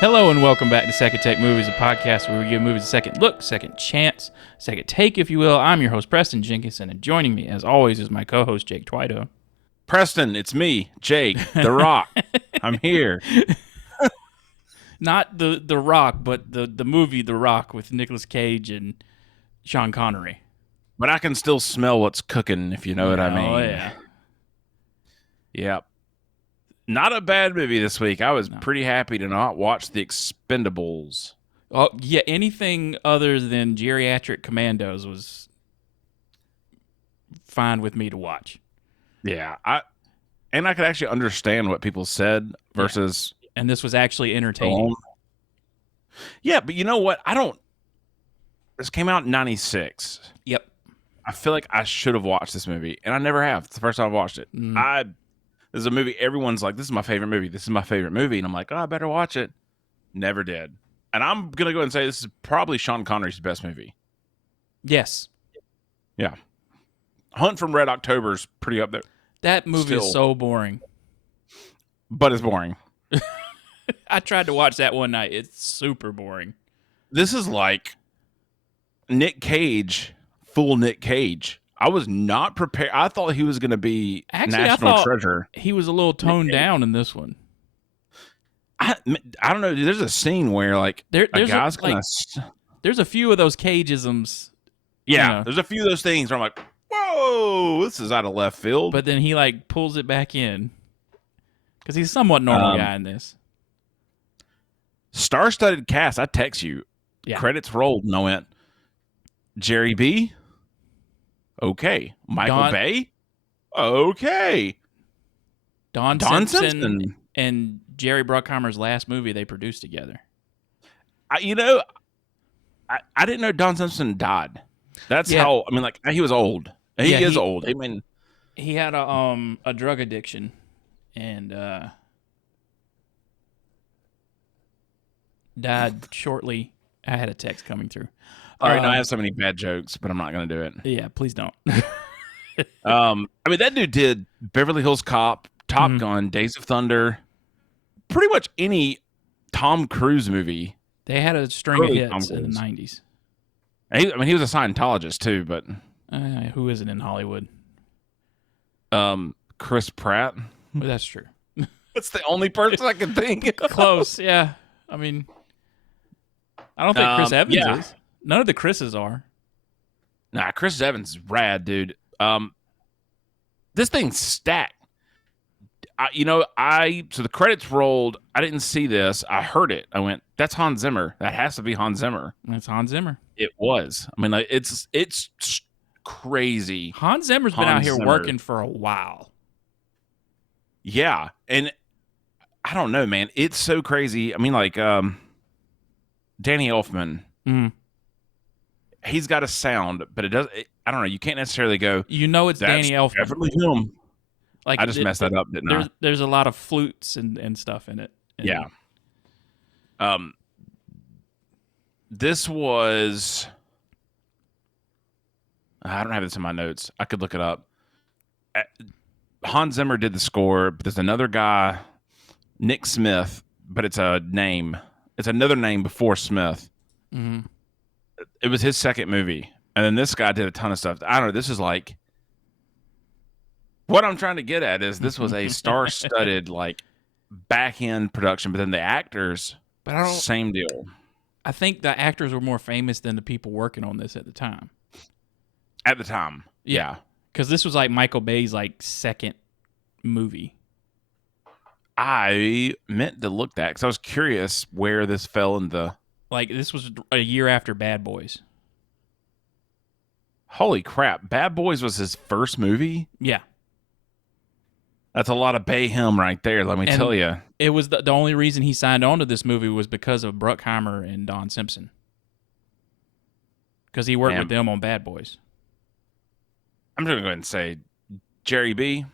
Hello and welcome back to Second Take Movies, a podcast where we give movies a second look, second chance, second take, if you will. I'm your host, Preston Jenkinson, and joining me, as always, is my co-host, Jake Twido. Preston, it's me, Jake, The Rock. I'm here. Not the Rock, but the movie The Rock with Nicolas Cage and Sean Connery. But I can still smell what's cooking, if you know what I mean. Oh, yeah. Yep. Not a bad movie this week. I was pretty happy to not watch The Expendables. Oh, yeah, anything other than geriatric commandos was fine with me to watch. Yeah. I could actually understand what people said versus... Yeah. And this was actually entertaining. Yeah, but you know what? This came out in 96. Yep. I feel like I should have watched this movie, and I never have. It's the first time I've watched it. This is a movie everyone's like, this is my favorite movie. This is my favorite movie. And I'm like, oh, I better watch it. Never did. And I'm going to go ahead and say this is probably Sean Connery's best movie. Yes. Yeah. Hunt from Red October's pretty up there. That movie is so boring. But it's boring. I tried to watch that one night. It's super boring. This is like Nick Cage, full Nick Cage. I was not prepared. I thought he was going to be national treasure. He was a little toned down in this one. I don't know. There's a scene where like a guy's going to... There's a few of those Cageisms. Yeah, you know. There's a few of those things where I'm like, whoa, this is out of left field. But then he like pulls it back in. Because he's a somewhat normal guy in this. Star-studded cast. I text you. Yeah. Credits rolled and I went, Jerry B? Okay. Michael Bay? Okay. Don Simpson and Jerry Bruckheimer's last movie they produced together. I didn't know Don Simpson died. That's how, I mean, like, he was old. He is old. I mean, he had a drug addiction and died shortly. I had a text coming through. All right, I have so many bad jokes, but I'm not going to do it. Yeah, please don't. I mean, that dude did Beverly Hills Cop, Top Gun, Days of Thunder, pretty much any Tom Cruise movie. They had a string of hits in the 90s. I mean, he was a Scientologist too, but... who isn't in Hollywood? Chris Pratt. Well, that's true. That's the only person I can think. Close, yeah. I mean, I don't think Chris Evans is. None of the Chris's are. Nah, Chris Evans is rad, dude. This thing's stacked. So the credits rolled. I didn't see this. I heard it. I went, that's Hans Zimmer. That has to be Hans Zimmer. That's Hans Zimmer. It was. I mean, like, it's crazy. Hans Zimmer's been out here working for a while. Yeah, and I don't know, man. It's so crazy. I mean, like, Danny Elfman. Mm. He's got a sound, but I don't know. You can't necessarily go. You know, it's Danny Elfman. Definitely him. Like I just messed that up, didn't I? There's a lot of flutes and stuff in it. Yeah. This was. I don't have this in my notes. I could look it up. Hans Zimmer did the score, but there's another guy, Nick Smith, but it's a name. It's another name before Smith. Mm-hmm. It was his second movie. And then this guy did a ton of stuff. I don't know. This is like... What I'm trying to get at is this was a star-studded, like, back-end production, but then the actors, same deal. I think the actors were more famous than the people working on this at the time. At the time, yeah. Because this was like Michael Bay's like second movie. I meant to look that because I was curious where this fell in the... Like, this was a year after Bad Boys. Holy crap. Bad Boys was his first movie? Yeah. That's a lot of Bayhem right there, let me tell you. It was the only reason he signed on to this movie was because of Bruckheimer and Don Simpson. Because he worked with them on Bad Boys. I'm just going to go ahead and say, Jerry B.,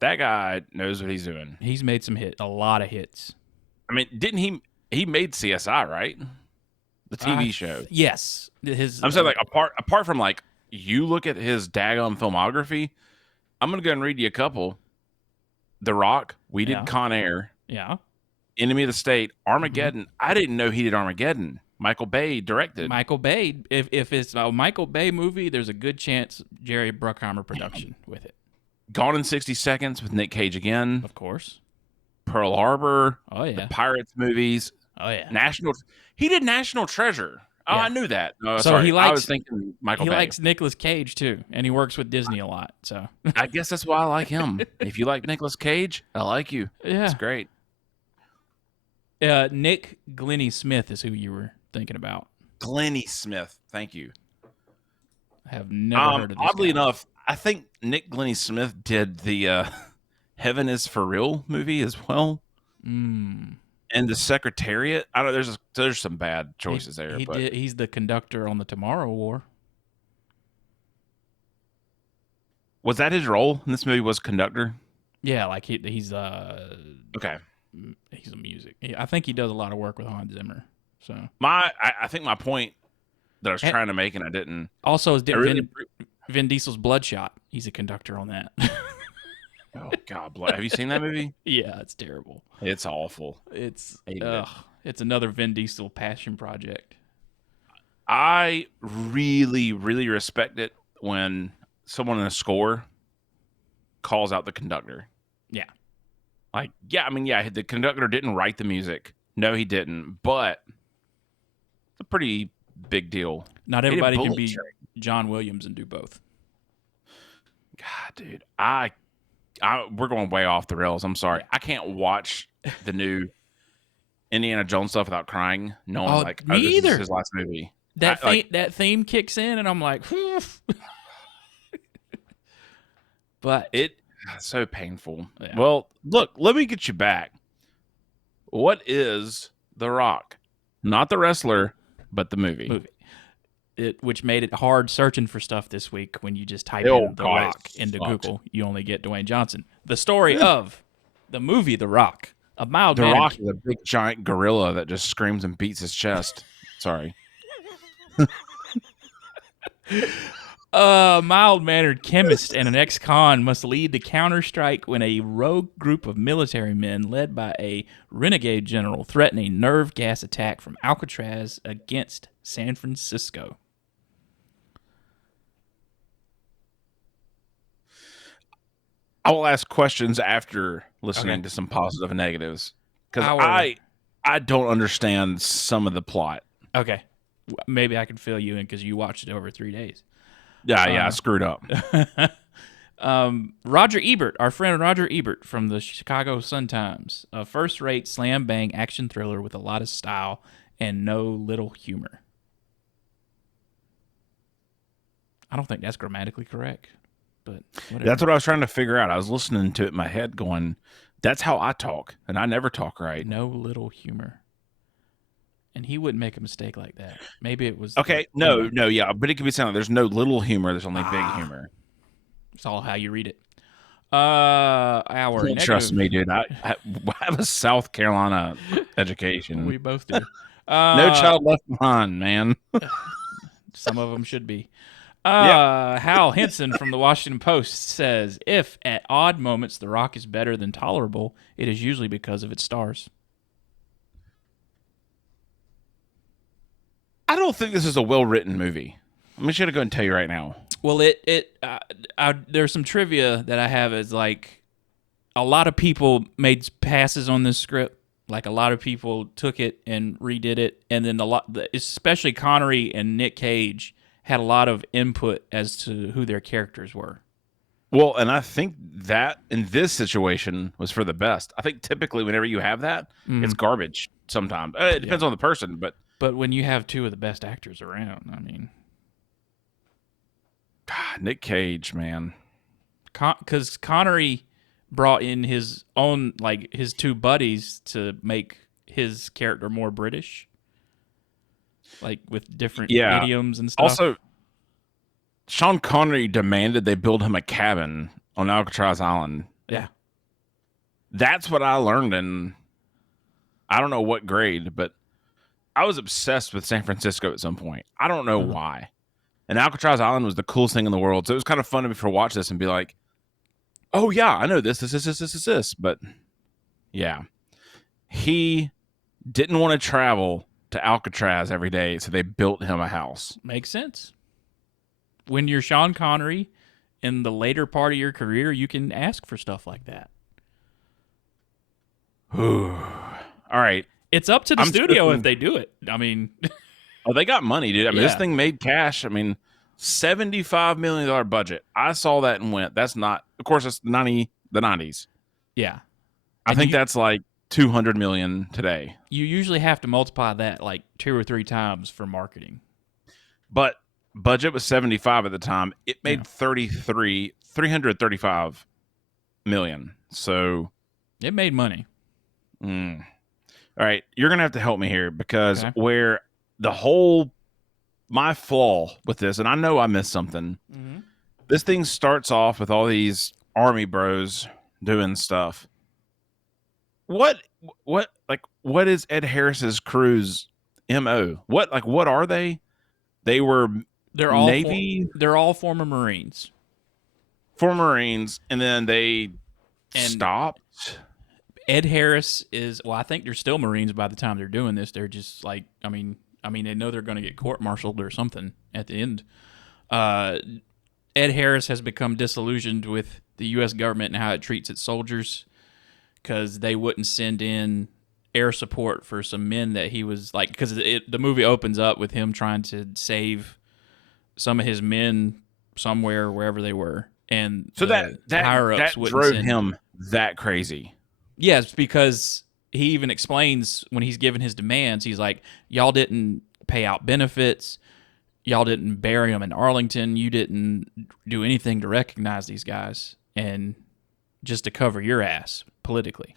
that guy knows what he's doing. He's made a lot of hits. I mean, didn't he made CSI, right? The TV show. Yes. I'm saying, like, apart from, like, you look at his daggone filmography, I'm going to go and read you a couple. The Rock, we did Con Air. Yeah. Enemy of the State, Armageddon. I didn't know he did Armageddon. Michael Bay directed. Michael Bay. If it's a Michael Bay movie, there's a good chance Jerry Bruckheimer production with it. Gone in 60 Seconds with Nick Cage again. Of course. Pearl Harbor. Oh yeah. The Pirates movies. Oh yeah. He did National Treasure. Oh, Yeah. I knew that. Oh, So sorry. he likes- I was thinking Michael He Bay. likes Nicolas Cage too, and he works with Disney a lot. So I guess that's why I like him. If you like Nicolas Cage, I like you. yeah. It's great. Nick Glennie Smith is who you were thinking about. Glennie Smith. Thank you. I have never heard of this Oddly guy. enough, I think Nick Glennie Smith did the Heaven is for Real movie as well. Mm. And the Secretariat. I don't know. There's some bad choices there. He But did. He's the conductor on the Tomorrow War. was that his role in this movie? Was conductor? Yeah, like he's Okay. he's a music. I think he does a lot of work with Hans Zimmer. So I think my point that I was And- trying to make and I didn't. also is I really, Vin Diesel's Bloodshot. He's a conductor on that. oh God, have you seen that movie? Yeah, it's terrible. It's awful. It's Hated it. it's another Vin Diesel passion project. I really, really respect it when someone in a score calls out the conductor. Yeah. Like, yeah, I mean, yeah, the conductor didn't write the music. No, he didn't. But it's a pretty big deal. Not He did everybody can Bullet be Train. John Williams and do both. God, dude, we're going way off the rails. I'm sorry. I can't watch the new Indiana Jones stuff without crying, knowing Oh, like, me this either. is his last movie. That theme kicks in, and I'm like, whew. But It's so painful. Yeah. Well, look, let me get you back. What is The Rock? Not the wrestler, but the movie. which made it hard searching for stuff this week when you just type Oh, in The God, Rock it into sucked. Google. You only get Dwayne Johnson. The story of the movie The Rock. A mild The mannered Rock is a big giant gorilla that just screams and beats his chest. Sorry. A mild-mannered chemist and an ex-con must lead the counter-strike when a rogue group of military men led by a renegade general threaten a nerve gas attack from Alcatraz against San Francisco. I will ask questions after listening to some positive and negatives because Our- I don't understand some of the plot. Okay. Maybe I can fill you in because you watched it over 3 days. Yeah, I screwed up. Roger Ebert, our friend Roger Ebert from the Chicago Sun-Times, a first-rate slam-bang action thriller with a lot of style and no little humor. I don't think that's grammatically correct, but whatever. That's what I was trying to figure out. I was listening to it in my head going, that's how I talk, and I never talk right. No little humor. And he wouldn't make a mistake like that. Maybe it was... Okay, no, yeah, but it could be sounding there's no little humor, there's only big humor. It's all how you read it. Our Don't trust me, dude. I have a South Carolina education. We both do. No child left behind, man. Some of them should be. Hal Henson from the Washington Post says, if at odd moments The Rock is better than tolerable, it is usually because of its stars. I don't think this is a well-written movie. I'm just gonna go and tell you right now. Well, there's some trivia that I have is like a lot of people made passes on this script. Like a lot of people took it and redid it, and then especially Connery and Nick Cage had a lot of input as to who their characters were. Well, and I think that in this situation was for the best. I think typically whenever you have that, it's garbage sometimes. It depends on the person, but when you have two of the best actors around, I mean, God, Nick Cage, man. Because Connery brought in his own, like his two buddies to make his character more British, like with different idioms and stuff. Also, Sean Connery demanded they build him a cabin on Alcatraz Island. Yeah. That's what I learned in, I don't know what grade, but I was obsessed with San Francisco at some point. I don't know why. And Alcatraz Island was the coolest thing in the world. So it was kind of fun to watch this and be like, oh, yeah, I know this. But yeah, he didn't want to travel to Alcatraz every day, so they built him a house. Makes sense. When you're Sean Connery in the later part of your career, you can ask for stuff like that. All right. It's up to the studio if they do it. I mean, oh, they got money, dude. I mean, this thing made cash. I mean, $75 million budget. I saw that and went, that's not, of course, it's the 90s. Yeah. I think that's like 200 million today. You usually have to multiply that like 2 or 3 times for marketing. But budget was 75 at the time. It made 335 million. So it made money. All right, you're gonna have to help me here because where the whole my flaw with this, and I know I missed something. Mm-hmm. This thing starts off with all these army bros doing stuff. What is Ed Harris's crew's MO? What are they? They're all Navy. They're all former Marines. Former Marines, and then they stopped. Ed Harris is, well, I think they're still Marines by the time they're doing this. They're just like, I mean, they know they're going to get court-martialed or something at the end. Ed Harris has become disillusioned with the U.S. government and how it treats its soldiers because they wouldn't send in air support for some men that he was like, because the movie opens up with him trying to save some of his men somewhere, wherever they were. And so that drove him that crazy. Yes, because he even explains when he's giving his demands, he's like, y'all didn't pay out benefits. Y'all didn't bury them in Arlington. You didn't do anything to recognize these guys and just to cover your ass politically.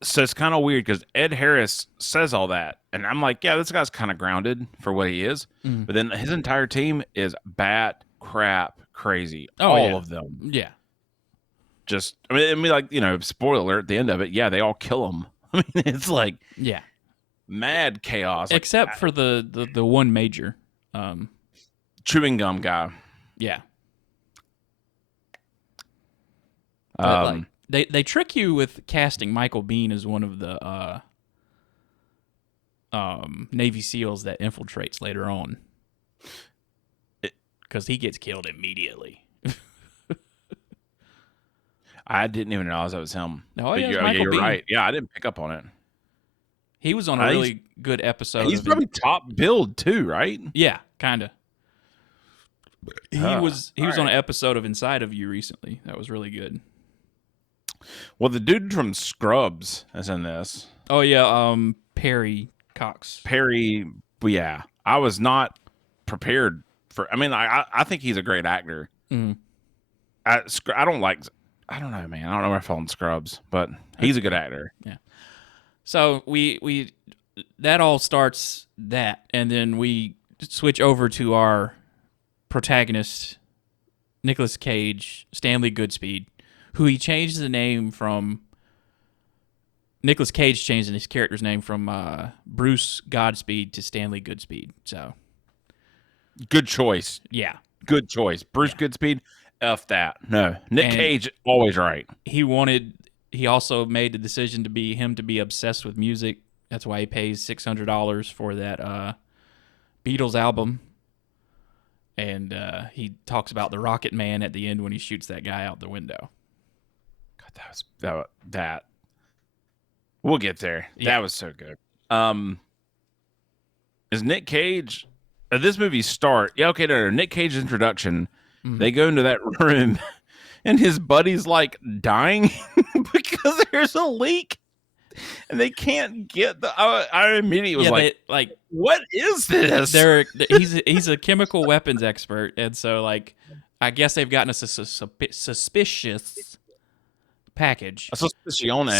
So it's kind of weird because Ed Harris says all that. And I'm like, yeah, this guy's kind of grounded for what he is. Mm. But then his entire team is bat crap crazy. All of them. Yeah. Just, I mean, like, spoiler alert at the end of it. Yeah, they all kill him. I mean, it's like, mad chaos. Except for the one major, chewing gum guy. Yeah. But they trick you with casting Michael Biehn as one of the Navy SEALs that infiltrates later on, because he gets killed immediately. I didn't even realize that was him. Oh, yeah, you're Biehn. Right. Yeah, I didn't pick up on it. He was on a really good episode. He's probably top billed too, right? Yeah, kind of. He was on an episode of Inside of You recently. That was really good. Well, the dude from Scrubs is in this. Oh yeah, Perry Cox. Perry, yeah. I was not prepared for. I mean, I think he's a great actor. Mm. I don't know, man. I don't know where I fell in Scrubs, but he's a good actor. Yeah. So we that all starts that, and then we switch over to our protagonist, Nicolas Cage, Stanley Goodspeed, who he changed the name from. Nicolas Cage changed his character's name from Bruce Godspeed to Stanley Goodspeed. So, good choice. Yeah, good choice. Bruce Goodspeed. F that. No, Nick Cage always right. He also made the decision to be obsessed with music. That's why he pays $600 for that Beatles album. And he talks about the Rocket Man at the end when he shoots that guy out the window. God, that. We'll get there. Yeah. That was so good. Is Nick Cage? This movie start? Yeah, okay. No. Nick Cage's introduction. Mm-hmm. They go into that room, and his buddy's like dying because there's a leak, and they can't get the. I immediately was like, what is this? He's a chemical weapons expert, and so like, I guess they've gotten a suspicious package. A suspicious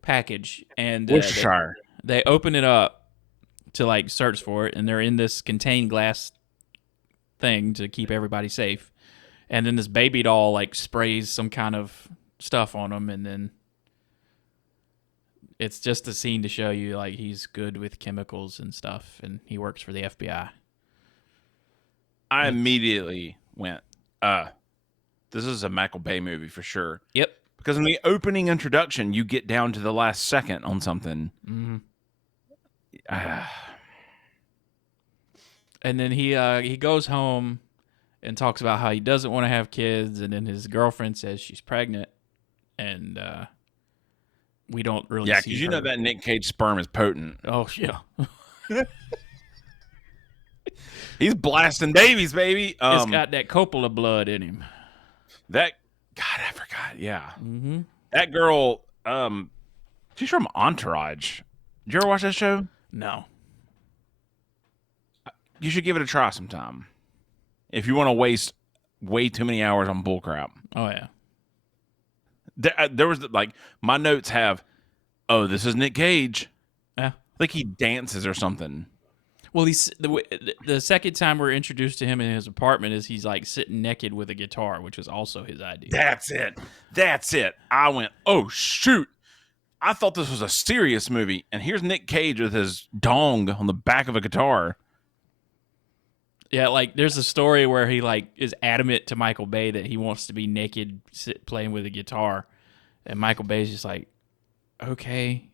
package, and Worcestershire. They open it up to like search for it, and they're in this contained glass thing to keep everybody safe, and then this baby doll like sprays some kind of stuff on them, and then it's just a scene to show you like he's good with chemicals and stuff, and he works for the FBI. I immediately went, this is a Michael Bay movie for sure. Yep. Because in the opening introduction, you get down to the last second on something. Mm-hmm. And then he goes home and talks about how he doesn't want to have kids, and then his girlfriend says she's pregnant, and we don't really see because her. you know that Nick Cage sperm is potent. Oh, yeah. He's blasting babies, baby. It's got that Coppola blood in him. God, I forgot. Yeah. Mm-hmm. That girl, she's from Entourage. Did you ever watch that show? No. You should give it a try sometime. If you want to waste way too many hours on bullcrap. Oh, yeah. There was, like, my notes have, oh, this is Nick Cage. Yeah. Like he dances or something. Well, the second time we're introduced to him in his apartment is he's like sitting naked with a guitar, which was also his idea. That's it. I went, oh, shoot. I thought this was a serious movie. And here's Nick Cage with his dong on the back of a guitar. Yeah, like there's a story where he like is adamant to Michael Bay that he wants to be naked playing with a guitar. And Michael Bay's just like, okay.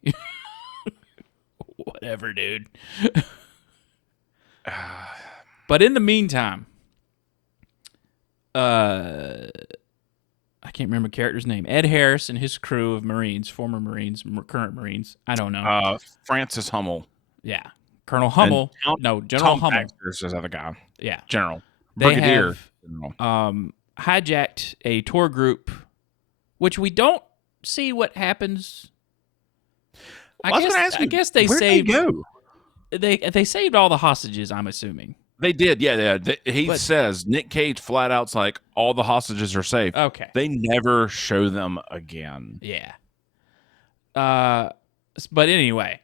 Whatever, dude. But in the meantime, I can't remember the character's name. Ed Harris and his crew of Marines, former Marines, current Marines. I don't know. Francis Hummel. Yeah. Colonel Hummel. General Hummel. Baxter's the other guy. Yeah. General. They Brigadier. have hijacked a tour group, which we don't see what happens. I guess they saved. Where'd they go? They saved all the hostages, I'm assuming. They did, yeah. He says, Nick Cage flat out's like, all the hostages are safe. Okay. They never show them again. Yeah. But anyway,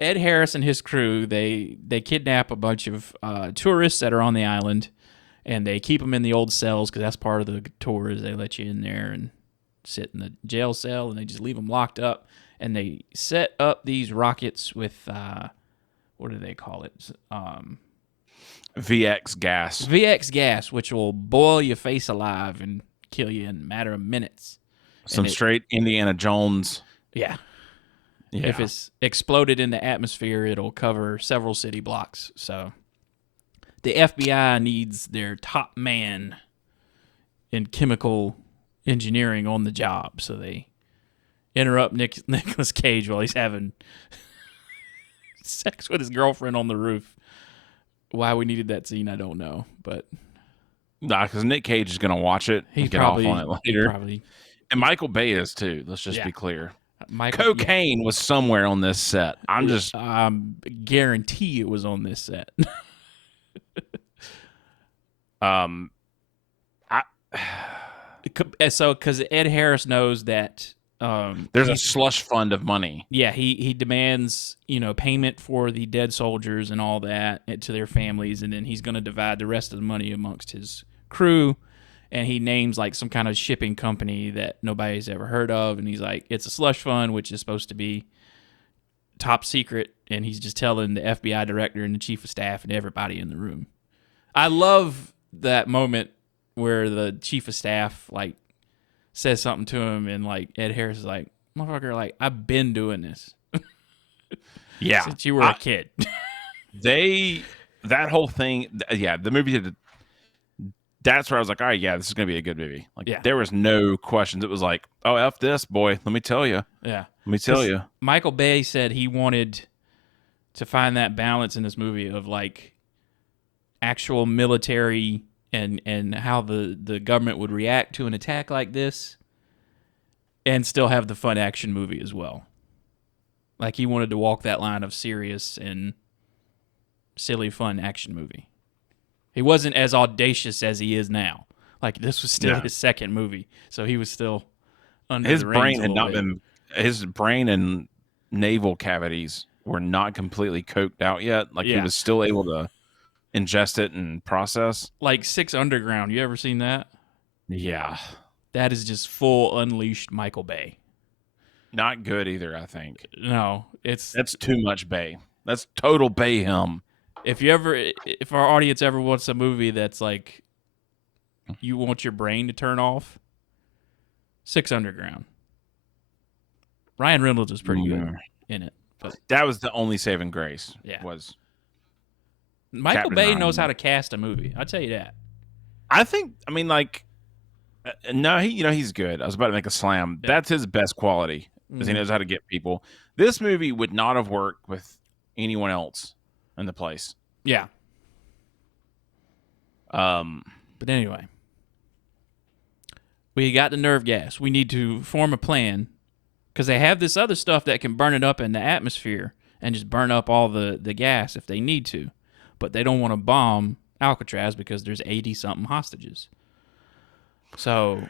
Ed Harris and his crew, they kidnap a bunch of tourists that are on the island, and they keep them in the old cells because that's part of the tour is they let you in there and sit in the jail cell, and they just leave them locked up, and they set up these rockets with what do they call it? VX gas. VX gas, which will boil your face alive and kill you in a matter of minutes. Some straight Indiana Jones. Yeah. If it's exploded in the atmosphere, it'll cover several city blocks. So the FBI needs their top man in chemical engineering on the job. So they interrupt Nicolas Cage while he's having sex with his girlfriend on the roof. Why we needed that scene, I don't know. But nah, because Nick Cage is going to watch it and get off on it later. And Michael Bay is too. Let's just be clear. Cocaine was somewhere on this set. I guarantee it was on this set. Because Ed Harris knows that there's a slush fund of money. Yeah, he demands payment for the dead soldiers and all that to their families, and then he's going to divide the rest of the money amongst his crew. And he names like some kind of shipping company that nobody's ever heard of, and he's like, it's a slush fund, which is supposed to be top secret, and he's just telling the FBI director and the chief of staff and everybody in the room. I love that moment where the chief of staff like says something to him, and like Ed Harris is like, motherfucker, like I've been doing this. Yeah. Since you were a kid. That whole thing, yeah, the movie did. That's where I was like, all right, yeah, this is going to be a good movie. Like, there was no questions. It was like, oh, F this, boy. Let me tell you. Yeah. Let me tell you. Michael Bay said he wanted to find that balance in this movie of, like, actual military and how the government would react to an attack like this and still have the fun action movie as well. Like, he wanted to walk that line of serious and silly fun action movie. He wasn't as audacious as he is now. Like, this was still his second movie, so he was still under his the reins brain a had little not bit. been. His brain and navel cavities were not completely coked out yet. Like he was still able to ingest it and process. Like 6 Underground. You ever seen that? Yeah, that is just full unleashed Michael Bay. Not good either. I think. No, that's too much Bay. That's total Bay him. If our audience ever wants a movie that's like you want your brain to turn off, 6 Underground. Ryan Reynolds was pretty good in it, but That was the only saving grace. Yeah. Was Michael Captain Bay Ryan. knows how to cast a movie. I'll tell you that. I think. I mean, like, no, he's good. I was about to make a slam. Yeah. That's his best quality, is he knows how to get people. This movie would not have worked with anyone else in the place. Yeah. But anyway, we got the nerve gas. We need to form a plan because they have this other stuff that can burn it up in the atmosphere and just burn up all the gas if they need to. But they don't want to bomb Alcatraz because there's 80-something hostages. So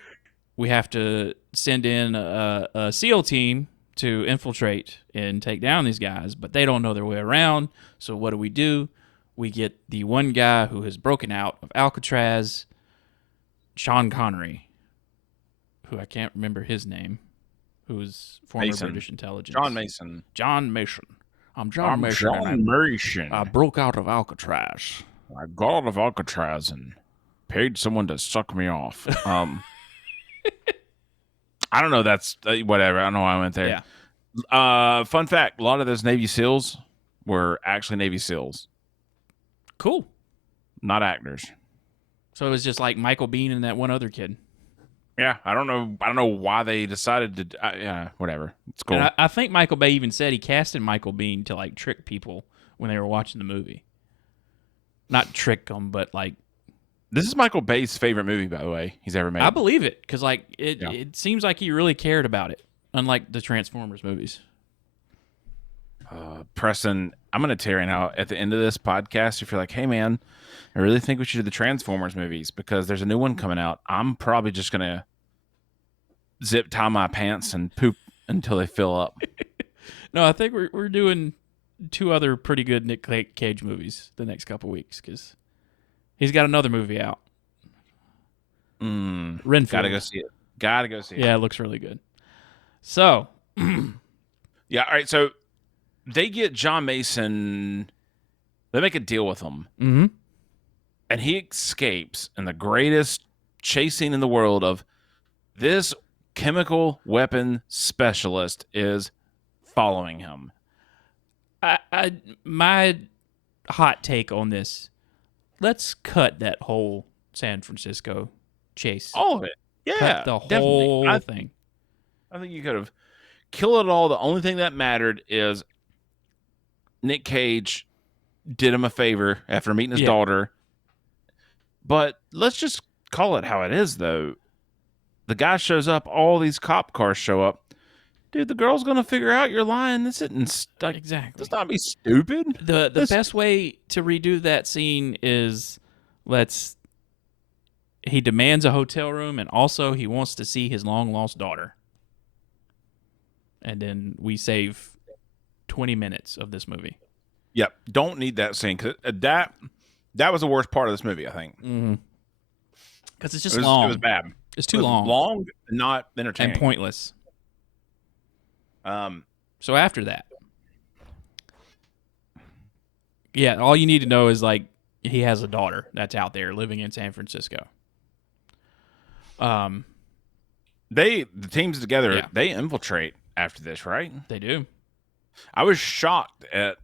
we have to send in a SEAL team to infiltrate and take down these guys, but they don't know their way around. So what do? We get the one guy who has broken out of Alcatraz, Sean Connery, who I can't remember his name, who is former Mason. British intelligence. John Mason. John Mason. I'm John Mason. John Mason. I broke out of Alcatraz. I got out of Alcatraz and paid someone to suck me off. I don't know. That's whatever. I don't know why I went there. Yeah. Fun fact: a lot of those Navy SEALs were actually Navy SEALs, Cool. not actors. So it was just like Michael Biehn and that one other kid. Yeah, I don't know why they decided to. Yeah, whatever. It's cool. And I think Michael Bay even said he casted Michael Biehn to like trick people when they were watching the movie. Not trick them, but like. This is Michael Bay's favorite movie, by the way, he's ever made. I believe it because like it seems like he really cared about it, unlike the Transformers movies. Preston, I'm going to tell you right now, at the end of this podcast, if you're like, hey, man, I really think we should do the Transformers movies because there's a new one coming out, I'm probably just going to zip tie my pants and poop until they fill up. No, I think we're doing 2 other pretty good Nick Cage movies the next couple weeks because he's got another movie out. Renfield. Gotta go see it. Yeah, it looks really good. So. Yeah, all right, so they get John Mason, they make a deal with him, and he escapes in the greatest chase scene in the world of this chemical weapon specialist is following him. My hot take on this, let's cut that whole San Francisco chase. All of it. Yeah. Cut the whole thing. I think you could have killed it all. The only thing that mattered is Nick Cage did him a favor after meeting his daughter. But let's just call it how it is, though. The guy shows up. All these cop cars show up. Dude, the girl's going to figure out you're lying. This isn't like, exactly. Let's not be stupid. The best way to redo that scene is he demands a hotel room and also he wants to see his long-lost daughter. And then we save 20 minutes of this movie. Yep. Don't need that scene because that was the worst part of this movie, I think. Because it's just long. It was bad. It's too long. Long, not entertaining. And pointless. So after that, yeah, all you need to know is like he has a daughter that's out there living in San Francisco. The teams together, they infiltrate after this, right? They do. I was shocked at,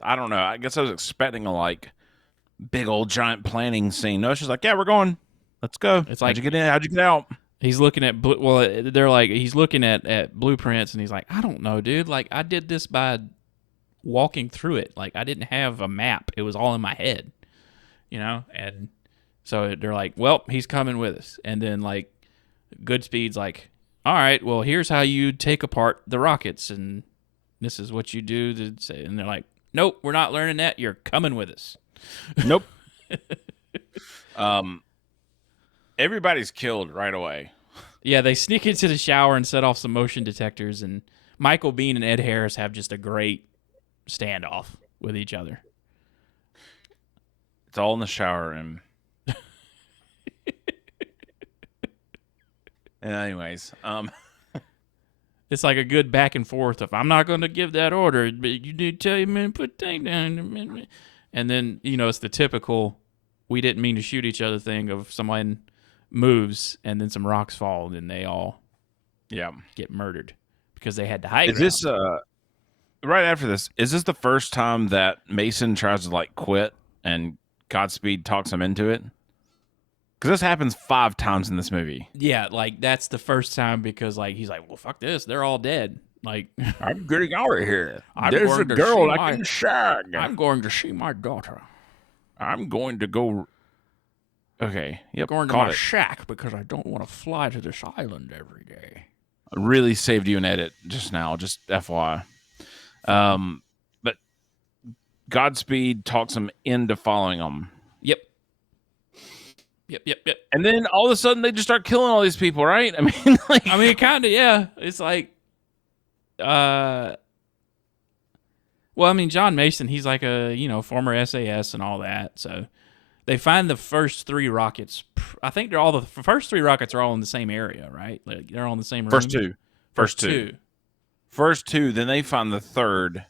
I don't know, I guess I was expecting a like big old giant planning scene. No, it's just like, yeah, we're going. Let's go. It's like, how'd you get in? How'd you get out? He's looking at, they're like, he's looking at blueprints and he's like, I don't know, dude. Like, I did this by walking through it. Like, I didn't have a map. It was all in my head, you know? And so they're like, well, he's coming with us. And then, like, Goodspeed's like, all right, well, here's how you take apart the rockets. And this is what you do. And they're like, nope, we're not learning that. You're coming with us. Nope. Everybody's killed right away. Yeah, they sneak into the shower and set off some motion detectors, and Michael Biehn and Ed Harris have just a great standoff with each other. It's all in the shower room. Anyways, it's like a good back and forth of, I'm not going to give that order, but you need to tell your men put the thing down. And then, you know, it's the typical, we didn't mean to shoot each other thing of someone moves and then some rocks fall and they all Yeah. get murdered because they had the high Is ground. this right after this? Is this the first time that Mason tries to like quit and Godspeed talks him into it? Because this happens 5 times in this movie. Yeah, like that's the first time because like he's like, well, fuck this, they're all dead. Like I'm getting out of here. I'm There's going a to girl see I my- can shag. I'm going to see my daughter. I'm going to go. Okay. Yep. Going to caught my it. shack because I don't want to fly to this island every day. I really saved you an edit just now. Just FYI. But Godspeed talks him into following him. Yep. And then all of a sudden they just start killing all these people, right? I mean, like, I mean, kind of, yeah. It's like, well, I mean, John Mason, he's like a, former SAS and all that. So they find the first 3 rockets. I think the first 3 rockets are all in the same area, right? Like they're all in the same room. First two. Then they find the third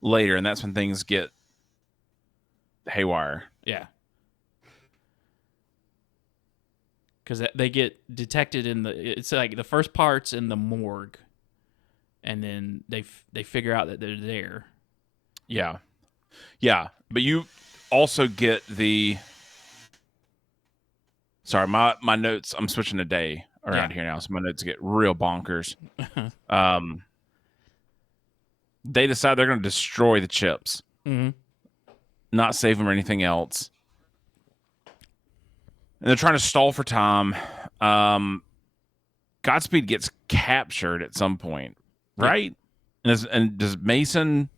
later, and that's when things get haywire. Yeah. Because they get detected it's like the first part's in the morgue, and then they figure out that they're there. Yeah. But you also get the. Sorry, my notes. I'm switching a day around here now, so my notes get real bonkers. They decide they're going to destroy the chips, not save them or anything else. And they're trying to stall for time. Godspeed gets captured at some point, right? And does Mason?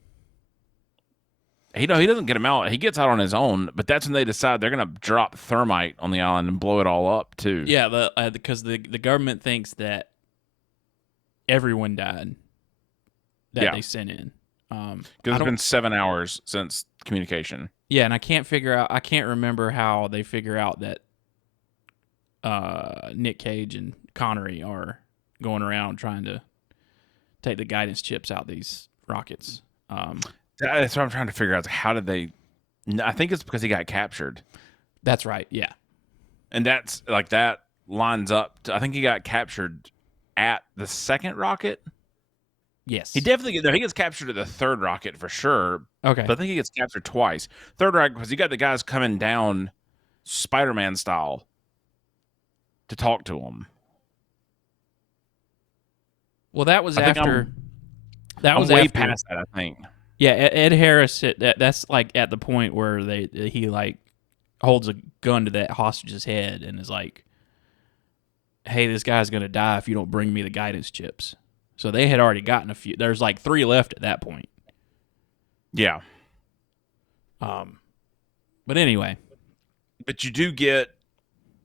He doesn't get him out. He gets out on his own, but that's when they decide they're going to drop thermite on the island and blow it all up too. Yeah, because the government thinks that everyone died that they sent in. Because it's been 7 hours since communication. Yeah, and I can't remember how they figure out that Nick Cage and Connery are going around trying to take the guidance chips out these rockets. That's what I'm trying to figure out. How did they? I think it's because he got captured. That's right. Yeah, and that's like that lines up. I think he got captured at the second rocket. Yes, he gets captured at the third rocket for sure. Okay, but I think he gets captured twice. Third rocket because you got the guys coming down Spider-Man style to talk to him. Well, that was after. I'm way past that, I think. Yeah, Ed Harris. That's like at the point where he like holds a gun to that hostage's head and is like, "Hey, this guy's gonna die if you don't bring me the guidance chips." So they had already gotten a few. There's like 3 left at that point. Yeah. But anyway. But you do get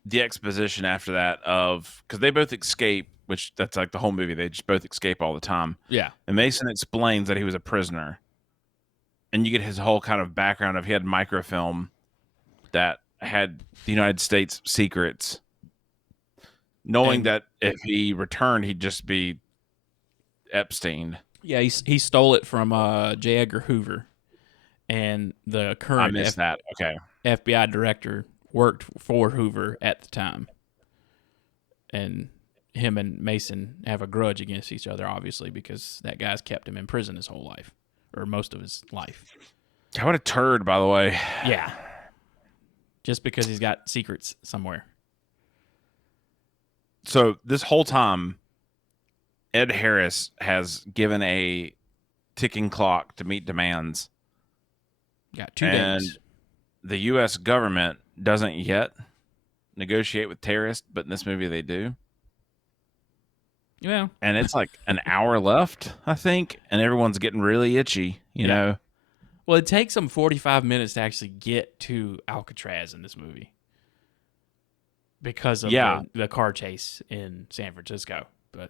the exposition after that of because they both escape, which that's like the whole movie. They just both escape all the time. Yeah. And Mason explains that he was a prisoner. And you get his whole kind of background of he had microfilm that had the United States secrets, knowing that if he returned, he'd just be Epstein. Yeah, he stole it from J. Edgar Hoover, and the current FBI director worked for Hoover at the time, and him and Mason have a grudge against each other, obviously, because that guy's kept him in prison his whole life, or most of his life. What a turd, by the way. Yeah, just because he's got secrets somewhere. So this whole time, Ed Harris has given a ticking clock to meet demands. Got 2 days. And the U.S. government doesn't yet negotiate with terrorists, but in this movie they do. Yeah. And it's like an hour left, I think, and everyone's getting really itchy, you know? Well, it takes them 45 minutes to actually get to Alcatraz in this movie because of the car chase in San Francisco. But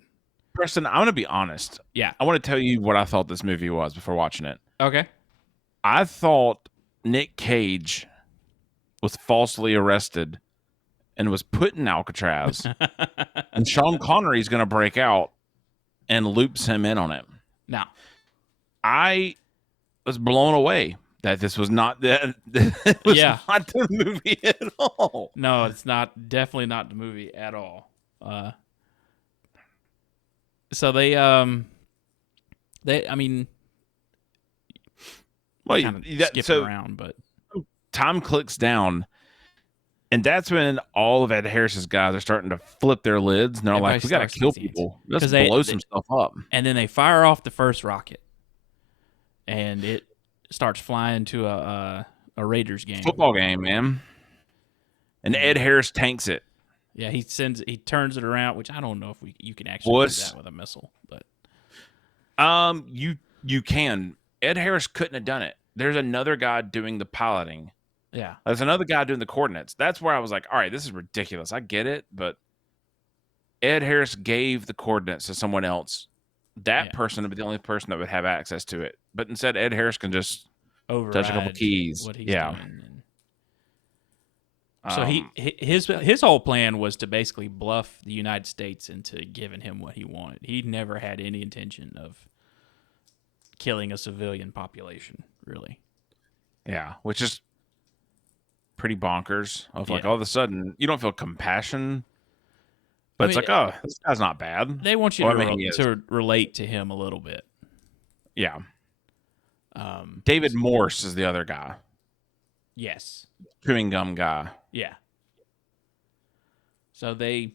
Preston, I'm going to be honest. Yeah. I want to tell you what I thought this movie was before watching it. Okay. I thought Nick Cage was falsely arrested and was put in Alcatraz, and Sean Connery is going to break out and loops him in on it. Now, I was blown away that this was not that. It was not the movie at all. No, it's not. Definitely not the movie at all. So they I mean, Well, kind of skipping around, but time clicks down, and that's when all of Ed Harris's guys are starting to flip their lids, and they're everybody like, "We got to starts kill these people. Let's 'cause blow some stuff up." and then they fire off the first rocket, and it starts flying to a Raiders game. Football game, man. And Ed Harris tanks it. Yeah, he turns it around, which I don't know if you can actually do that with a missile, but you can. Ed Harris couldn't have done it. There's another guy doing the piloting. yeah, There's another guy doing the coordinates. That's where I was like, all right, this is ridiculous. I get it, but Ed Harris gave the coordinates to someone else. That person would be the only person that would have access to it. But instead, Ed Harris can just touch a couple keys. What he's doing. So his whole plan was to basically bluff the United States into giving him what he wanted. He never had any intention of killing a civilian population, really. Yeah, which is pretty bonkers. Of like all of a sudden you don't feel compassion, but it's like, oh, this guy's not bad. They want you to relate to him a little bit. Yeah. David Morse is the other guy. Yes. Chewing gum guy. Yeah. So the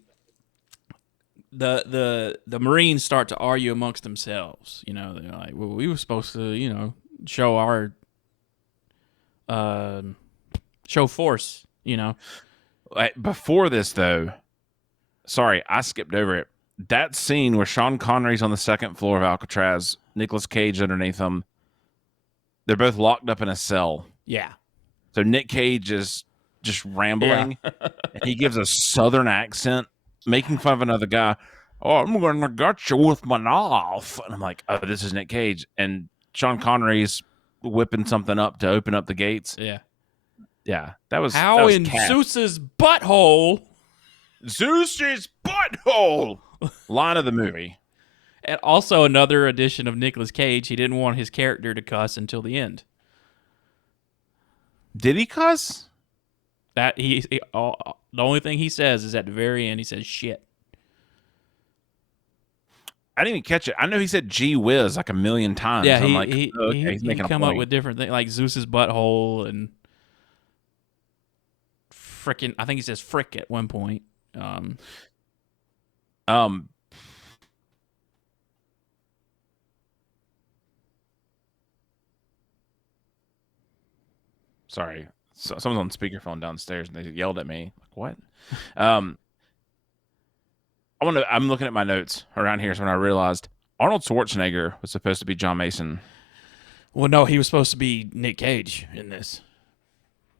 Marines start to argue amongst themselves. You know, they're like, well, we were supposed to, you know, show our show force, you know. Before this, though, sorry, I skipped over it. That scene where Sean Connery's on the second floor of Alcatraz, Nicolas Cage underneath him, they're both locked up in a cell. Yeah. So Nick Cage is just rambling. Yeah. And he gives a southern accent, making fun of another guy. Oh, I'm going to gut you with my knife. And I'm like, oh, this is Nick Cage. And Sean Connery's whipping something up to open up the gates. Yeah. Yeah. That was Zeus's butthole. Zeus's butthole. Line of the movie. And also another addition of Nicolas Cage. He didn't want his character to cuss until the end. Did he cuss? The only thing he says is at the very end. He says shit. I didn't even catch it. I know he said "gee whiz" like a million times. Yeah, he's making a come point. up with different things like Zeus's butthole and frickin'. I think he says frick at one point. Sorry, someone's on speakerphone downstairs and they yelled at me. Like, what? I'm looking at my notes around here, so when I realized Arnold Schwarzenegger was supposed to be John Mason. Well, no, he was supposed to be Nick Cage in this.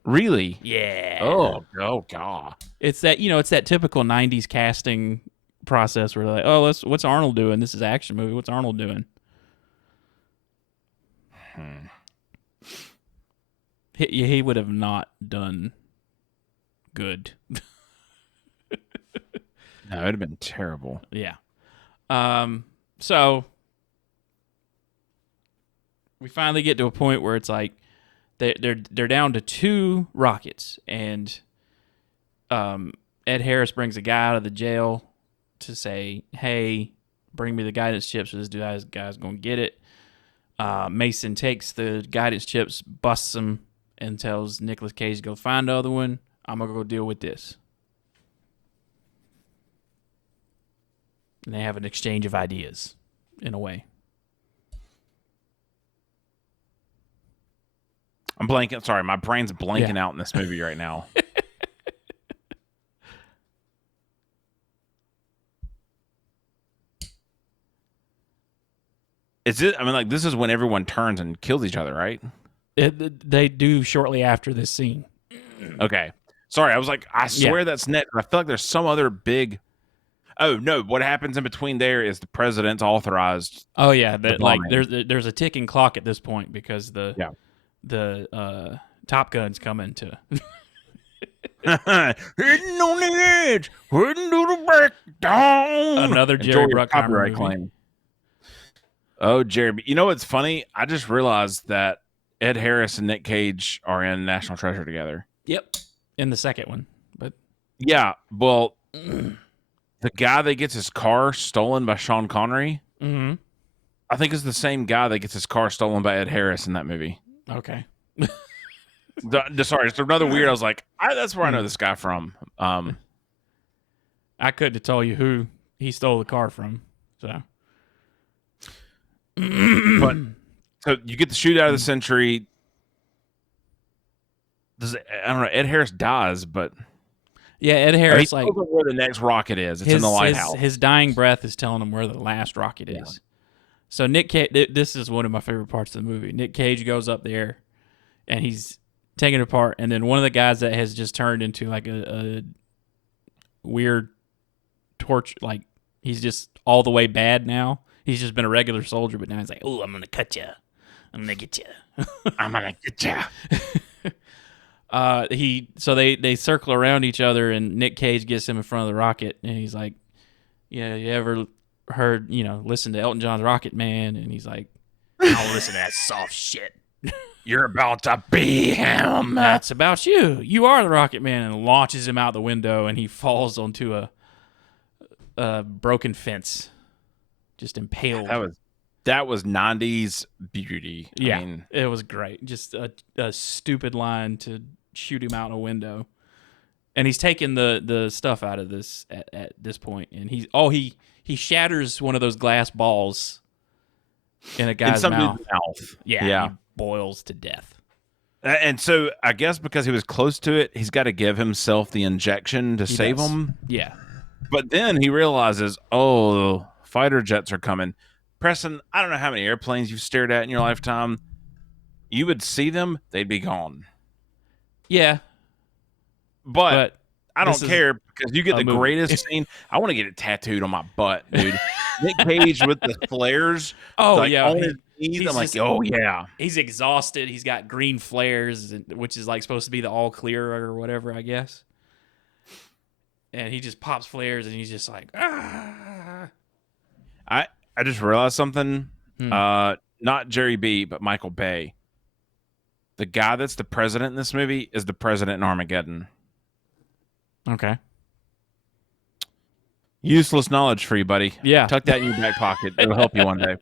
Really? Yeah. Oh God. It's that typical '90s casting process where they're like, oh, what's Arnold doing? This is an action movie. What's Arnold doing? He would have not done good. No, it'd have been terrible. Yeah. So we finally get to a point where it's like they're down to 2 rockets, and Ed Harris brings a guy out of the jail to say, "Hey, bring me the guidance chips, or this guy's gonna get it." Mason takes the guidance chips, busts them, and tells Nicolas Cage to go find the other one. I'm gonna go deal with this. And they have an exchange of ideas, in a way. I'm blanking. Sorry, my brain's blanking out in this movie right now. Is it? I mean, like, this is when everyone turns and kills each other, right? They do shortly after this scene. Okay. Sorry, I was like, I swear that's next. I feel like there's some other big. Oh no! What happens in between there is the president's authorized. Oh yeah, there's a ticking clock at this point because the Top Gun's coming to. Hidden on the edge, hidden to the back down. Another Jerry Bruckheimer copyright movie. claim. Oh, Jerry! You know what's funny? I just realized that Ed Harris and Nick Cage are in National Treasure together. Yep, in the second one, but yeah, well, the guy that gets his car stolen by Sean Connery, Mm-hmm. I think is the same guy that gets his car stolen by Ed Harris in that movie. Okay. Sorry, it's another weird. I was like, that's where I know this guy from. I couldn't tell you who he stole the car from. So, but so you get the shootout of the century. I don't know. Ed Harris dies, but yeah, Ed he Harris, tells him where the next rocket is. It's in the lighthouse. His dying breath is telling him where the last rocket is. So Nick Cage, this is one of my favorite parts of the movie. Nick Cage goes up there, and he's taking it apart, and then one of the guys that has just turned into like a weird torch, like he's just all the way bad now. He's just been a regular soldier, but now he's like, "Oh, I'm gonna cut you. I'm gonna get you. I'm gonna get you." They circle around each other, and Nick Cage gets him in front of the rocket, and he's like, "Yeah, you ever heard, listen to Elton John's Rocket Man?" And he's like, "I don't listen to that soft shit. You're about to be him. That's about you. You are the Rocket Man," and launches him out the window, and he falls onto a broken fence, just impaled. That was 90s beauty. Yeah, I mean, it was great. Just a stupid line to shoot him out a window. And he's taking the stuff out of this at this point, and he shatters one of those glass balls in a guy's mouth. Yeah, he boils to death. And so I guess because he was close to it, he's got to give himself the injection to save him. Yeah. But then he realizes, oh, fighter jets are coming. Preston, I don't know how many airplanes you've stared at in your lifetime. You would see them, they'd be gone. Yeah. But I don't care because you get the greatest scene. I want to get it tattooed on my butt, dude. Nick Cage with the flares. Oh, like, yeah. On his knees. I'm like, oh, yeah. He's exhausted. He's got green flares, which is like supposed to be the all clear or whatever, I guess. And he just pops flares, and he's just like, ah. I just realized something. Not Jerry B, but Michael Bay. The guy that's the president in this movie is the president in Armageddon. Okay. Useless knowledge for you, buddy. Yeah. Tuck that in your back pocket. It'll help you one day.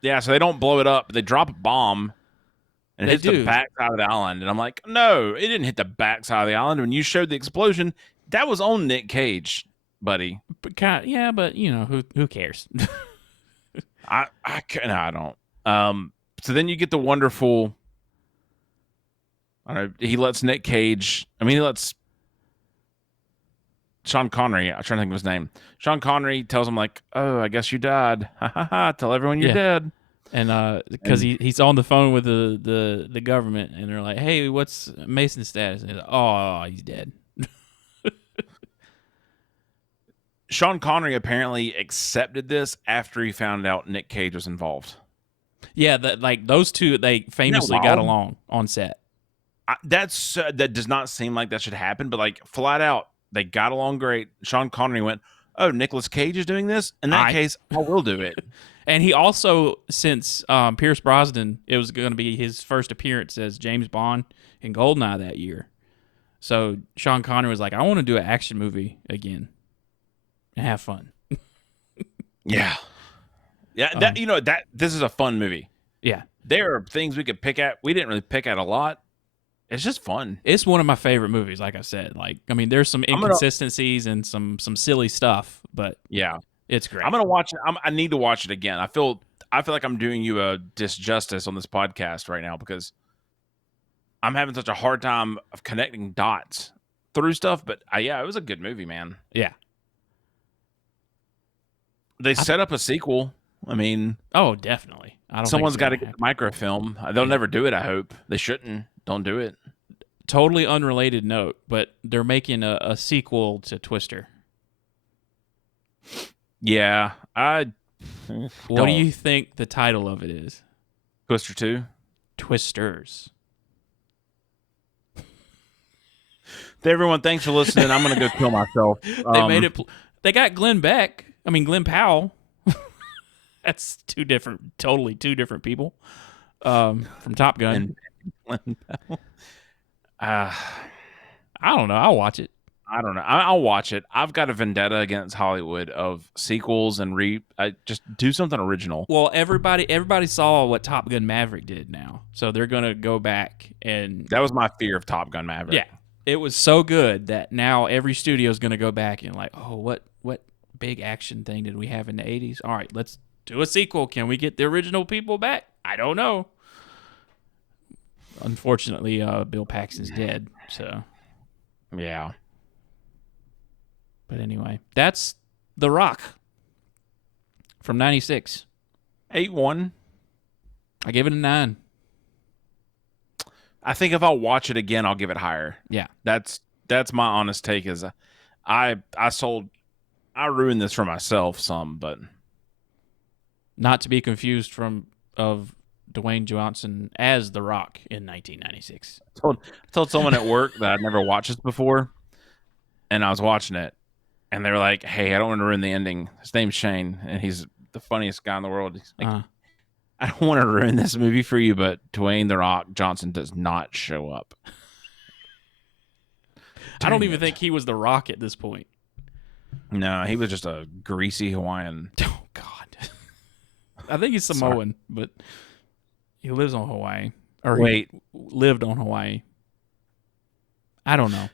Yeah, so they don't blow it up. They drop a bomb, and it hits the back side of the island. And I'm like, no, it didn't hit the back side of the island. When you showed the explosion, that was on Nick Cage, buddy. But who cares? I don't. So then you get the wonderful. I don't know. He lets Nick Cage. He lets Sean Connery. I'm trying to think of his name. Sean Connery tells him like, "Oh, I guess you died. Ha ha ha! Tell everyone you're dead." And because he's on the phone with the government, and they're like, "Hey, what's Mason's status?" And he's like, "Oh, he's dead." Sean Connery apparently accepted this after he found out Nick Cage was involved. Yeah, those two, they famously got along on set. That does not seem like that should happen, but like flat out, they got along great. Sean Connery went, "Oh, Nicolas Cage is doing this? In that case, I will do it." And he also, since Pierce Brosnan, it was going to be his first appearance as James Bond in GoldenEye that year. So Sean Connery was like, "I want to do an action movie again and have fun." Yeah. This is a fun movie. Yeah. There are things we could pick at. We didn't really pick at a lot. It's just fun. It's one of my favorite movies, like I said. There's some inconsistencies and some silly stuff, but yeah, it's great. I'm gonna watch it. I need to watch it again. I feel like I'm doing you a disjustice on this podcast right now because I'm having such a hard time of connecting dots through stuff. But it was a good movie, man. Yeah. They set up a sequel. Oh, definitely. Someone's got to get the microfilm. They'll never do it. I hope they shouldn't. Don't do it. Totally unrelated note, but they're making a sequel to Twister. Yeah, What do you think the title of it is? Twister 2? Twisters. Everyone, thanks for listening. I'm gonna go kill myself. They made it. They got Glenn Powell. That's totally two different people from Top Gun. And Glenn Powell. I don't know. I'll watch it. I don't know. I'll watch it. I've got a vendetta against Hollywood of sequels and just do something original. Well, everybody saw what Top Gun Maverick did now, so they're gonna go back and That was my fear of Top Gun Maverick. yeah, it was so good that now every studio is gonna go back and like, oh, what big action thing did we have in the '80s? All right, let's do a sequel. Can we get the original people back? I don't know. Unfortunately, Bill Paxton's dead. So Yeah. but anyway, that's The Rock from '96. 8-1. I give it a 9. I think if I'll watch it again, I'll give it higher. Yeah. That's my honest take. Is I ruined this for myself some, but Not to be confused of Dwayne Johnson as The Rock in 1996. I told someone at work that I'd never watched this before, and I was watching it, and they were like, "Hey, I don't want to ruin the ending. His name's Shane, and he's the funniest guy in the world." He's like, I don't want to ruin this movie for you, but Dwayne The Rock Johnson does not show up. I don't even think he was The Rock at this point. No, he was just a greasy Hawaiian. Oh, God. I think he's Samoan, but he lives on Hawaii. Or Wait. he lived on Hawaii. I don't know.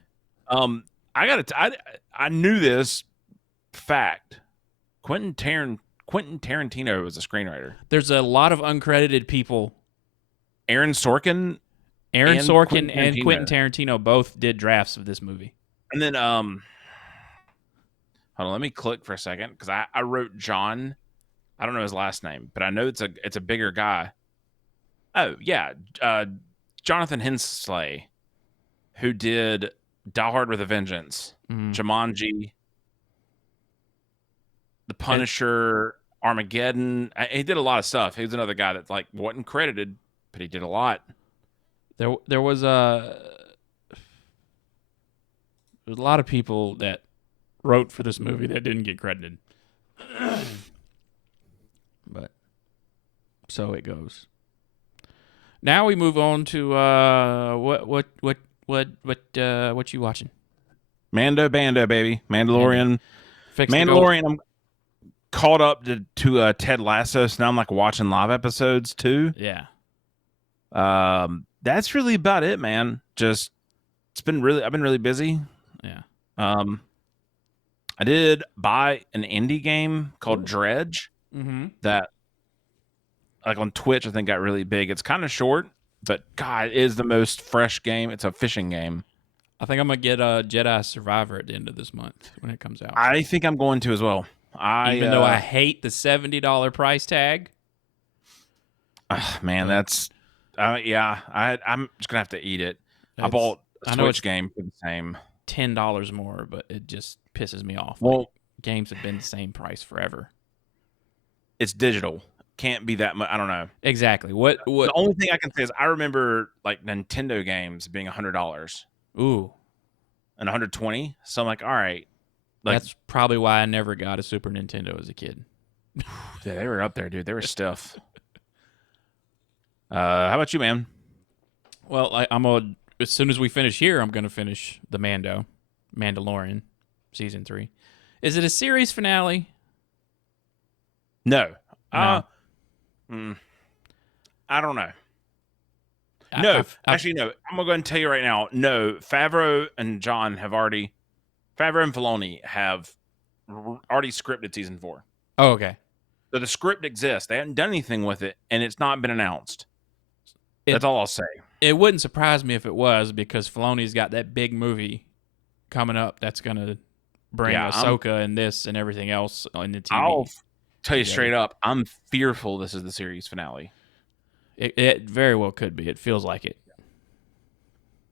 I knew this fact. Quentin Tarantino was a screenwriter. There's a lot of uncredited people. Aaron Sorkin and Quentin Tarantino both did drafts of this movie. And then hold on, let me click for a second because I wrote John. I don't know his last name, but I know it's a bigger guy. Oh yeah, Jonathan Hensley, who did Die Hard with a Vengeance, Jumanji, The Punisher, Armageddon. He did a lot of stuff. He was another guy that like wasn't credited, but he did a lot. There was a lot of people that wrote for this movie that didn't get credited. But so it goes. Now we move on to what you watching? Mando Bando, baby. Mandalorian. Mandalorian. I'm caught up to Ted Lasso, so now I'm like watching live episodes too. Yeah. That's really about it, man. Just I've been really busy. Yeah. I did buy an indie game called Dredge that like on Twitch I think got really big. It's kind of short, but God, it is the most fresh game. It's a fishing game. I think I'm gonna get a Jedi Survivor at the end of this month when it comes out. I think I'm going to as well. Even though I hate the $70 price tag. Man, that's yeah. I'm just gonna have to eat it. I bought a Switch game for the same $10 more, but it just pisses me off. Well, like, games have been the same price forever. It's digital. Can't be that much. I don't know exactly. What? The only thing I can say is I remember like Nintendo games being $100. Ooh, and $120. So I'm like, all right. Like, that's probably why I never got a Super Nintendo as a kid. Yeah, they were up there, dude. They were stiff. How about you, man? Well, as soon as we finish here, I'm gonna finish the Mandalorian, season 3. Is it a series finale? No. No. I don't know. No, actually, no. I'm gonna go ahead and tell you right now. No, Favreau and Filoni have already scripted season 4. Oh, okay. So the script exists. They haven't done anything with it, and it's not been announced. That's all I'll say. It wouldn't surprise me if it was, because Filoni's got that big movie coming up that's gonna bring Ahsoka and this and everything else on the TV. I'll tell you straight up, I'm fearful this is the series finale. It very well could be. It feels like it.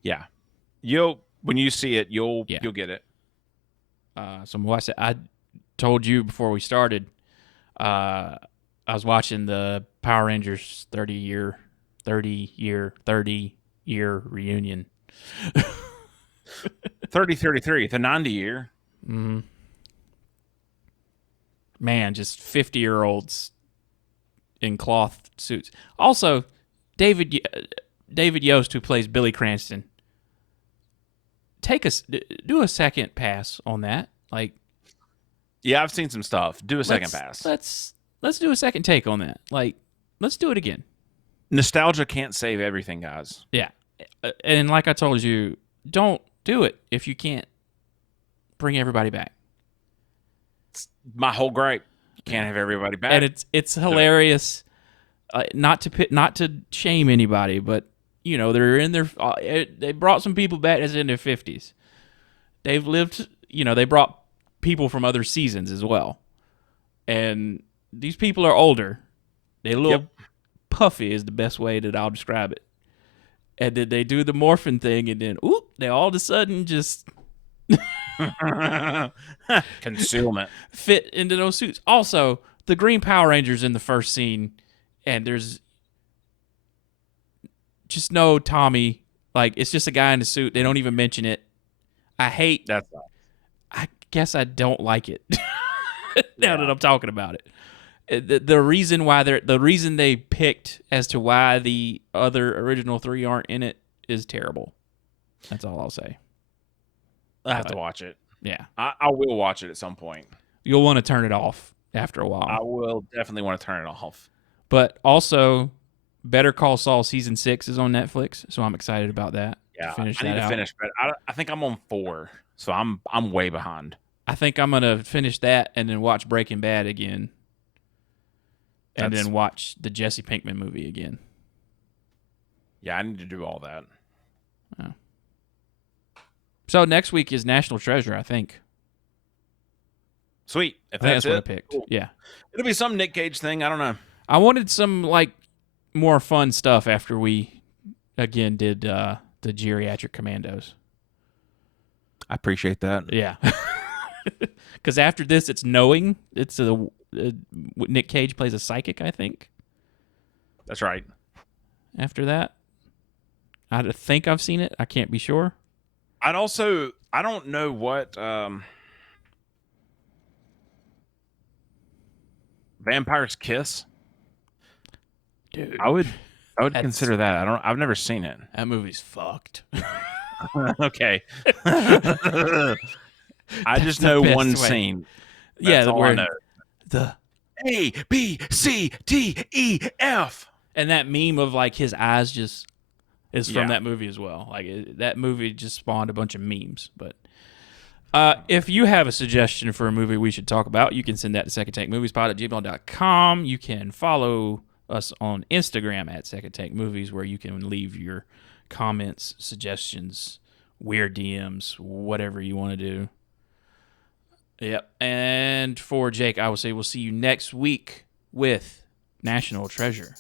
Yeah. When you see it, you'll get it. So I told you before we started, I was watching the Power Rangers 30 year reunion. 33, the 90 year. Mm-hmm. Man, just 50-year-olds in cloth suits. Also, David Yost, who plays Billy Cranston, do a second pass on that. Like, Yeah, I've seen some stuff. Do a second pass. Let's do a second take on that. Like, let's do it again. Nostalgia can't save everything, guys. Yeah. And like I told you, don't do it if you can't bring everybody back. It's my whole gripe. You can't have everybody back. And it's hilarious. Not to shame anybody, but they're in their. They brought some people back that's in their 50s. They've lived. They brought people from other seasons as well, and these people are older. They look puffy is the best way that I'll describe it. And then they do the morphing thing, and then they all of a sudden just concealment fit into those suits. Also, the Green Power Rangers in the first scene, and there's just no Tommy. Like, it's just a guy in a suit. They don't even mention it. I hate that. I guess I don't like it now that I'm talking about it. The reason they picked as to why the other original 3 aren't in it is terrible. That's all I'll say. I have to watch it. Yeah. I will watch it at some point. You'll want to turn it off after a while. I will definitely want to turn it off. But also, Better Call Saul Season 6 is on Netflix, so I'm excited about that. Yeah, I need to finish, but I think I'm on 4, so I'm way behind. I think I'm going to finish that and then watch Breaking Bad again. And then watch the Jesse Pinkman movie again. Yeah, I need to do all that. Oh. So next week is National Treasure, I think. Sweet. If that's what I picked. Cool. Yeah. It'll be some Nick Cage thing. I don't know. I wanted some more fun stuff after we again did the geriatric commandos. I appreciate that. Yeah. Because after this, it's Knowing. It's Nick Cage plays a psychic, I think. That's right. After that, I think I've seen it. I can't be sure. I don't know what Vampire's Kiss. Dude, I would consider that. I've never seen it. That movie's fucked. Okay. I just know one scene. That's all I know. The A, B, C, D, E, F. And that meme of his eyes just is from that movie as well. That movie just spawned a bunch of memes. But if you have a suggestion for a movie we should talk about, you can send that to secondtakemooviespot@gmail.com. You can follow us on Instagram at Second Take Movies, where you can leave your comments, suggestions, weird DMs, whatever you want to do. Yep. And for Jake, I will say we'll see you next week with National Treasure.